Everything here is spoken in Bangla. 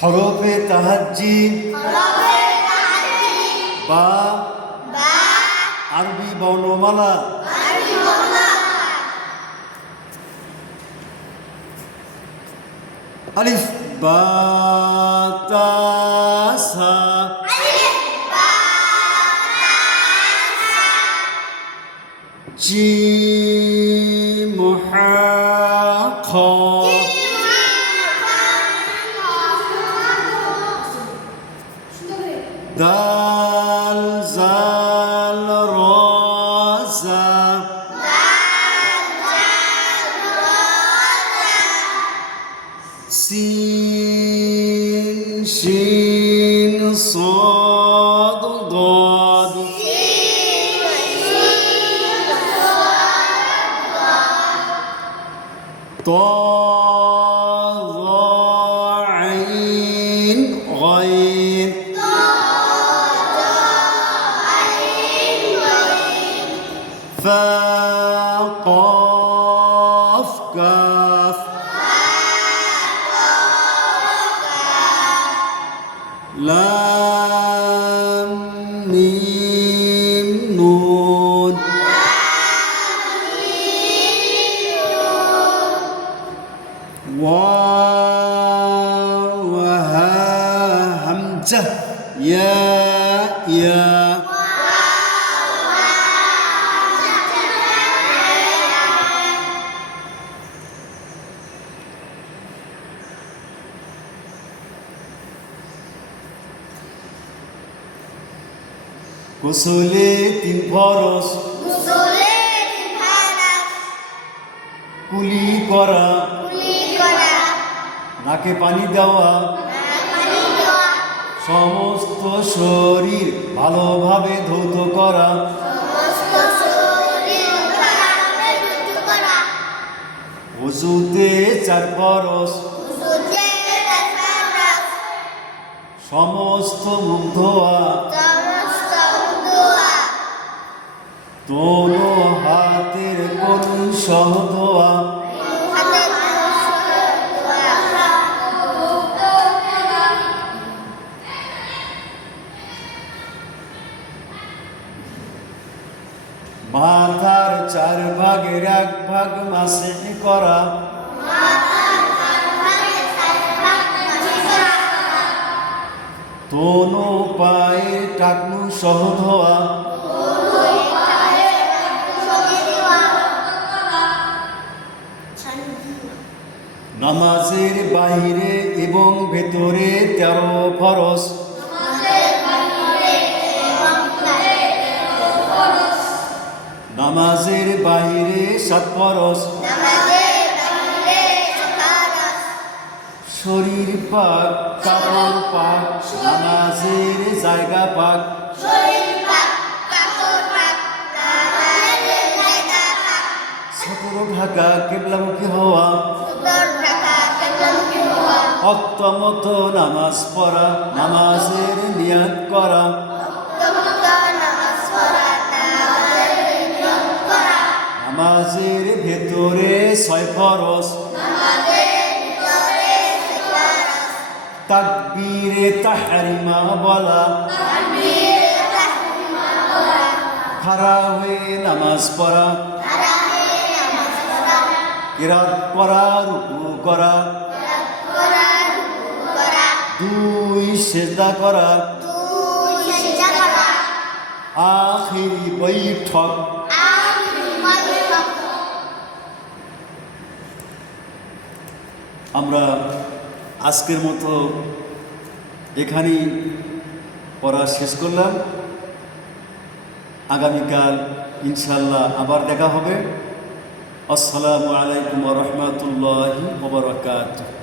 হরফে তাহাজ্জি বা আরবি বর্ণমালা আলিফ বা তা সা জিম হা খ দাল জাল র জা সিন শিন صاد ضاد طا ظا عين غين فا قاف كاف لام ميم نون واو ها همزة يا গোসলে তিন ফরজ কুলি করা নাকে পানি দেওয়া সমস্ত শরীর ভালোভাবে ধৌত করা ওযুতে চার ফরজ সমস্ত মুখ ধোয়া দোনো হাতের করুণ সহ ধোয়া মাথার চার ভাগের এক ভাগ মাসিহ করা দোনো পায়ের টাকনু সহ ধোয়া নামাজের বাহিরে এবং ভেতরে 13 ফরজ নামাজের বাহিরে 7 ফরজ শরীর পাক কাপড় পাক নামাজের জায়গা পাক সতর ঢাকা কিবলামুখী হওয়া ওয়াক্ত মতো নামাজ পড়া নামাজের নিয়ত করা নামাজের ভেতরে 6 ফরজ তাকবীরে তাহরিমা বলা খাড়া হয়ে নামাজ পড়া কিরাত করা রুকু করা 2 সিজদা করা আখিরি বৈঠক আমরা আজকের মতো এখানেই পড়া শেষ করলাম আগামীকাল ইনশাআল্লাহ আবার দেখা হবে আসসালামু আলাইকুম ওয়া রাহমাতুল্লাহি ওয়া বারাকাতুহু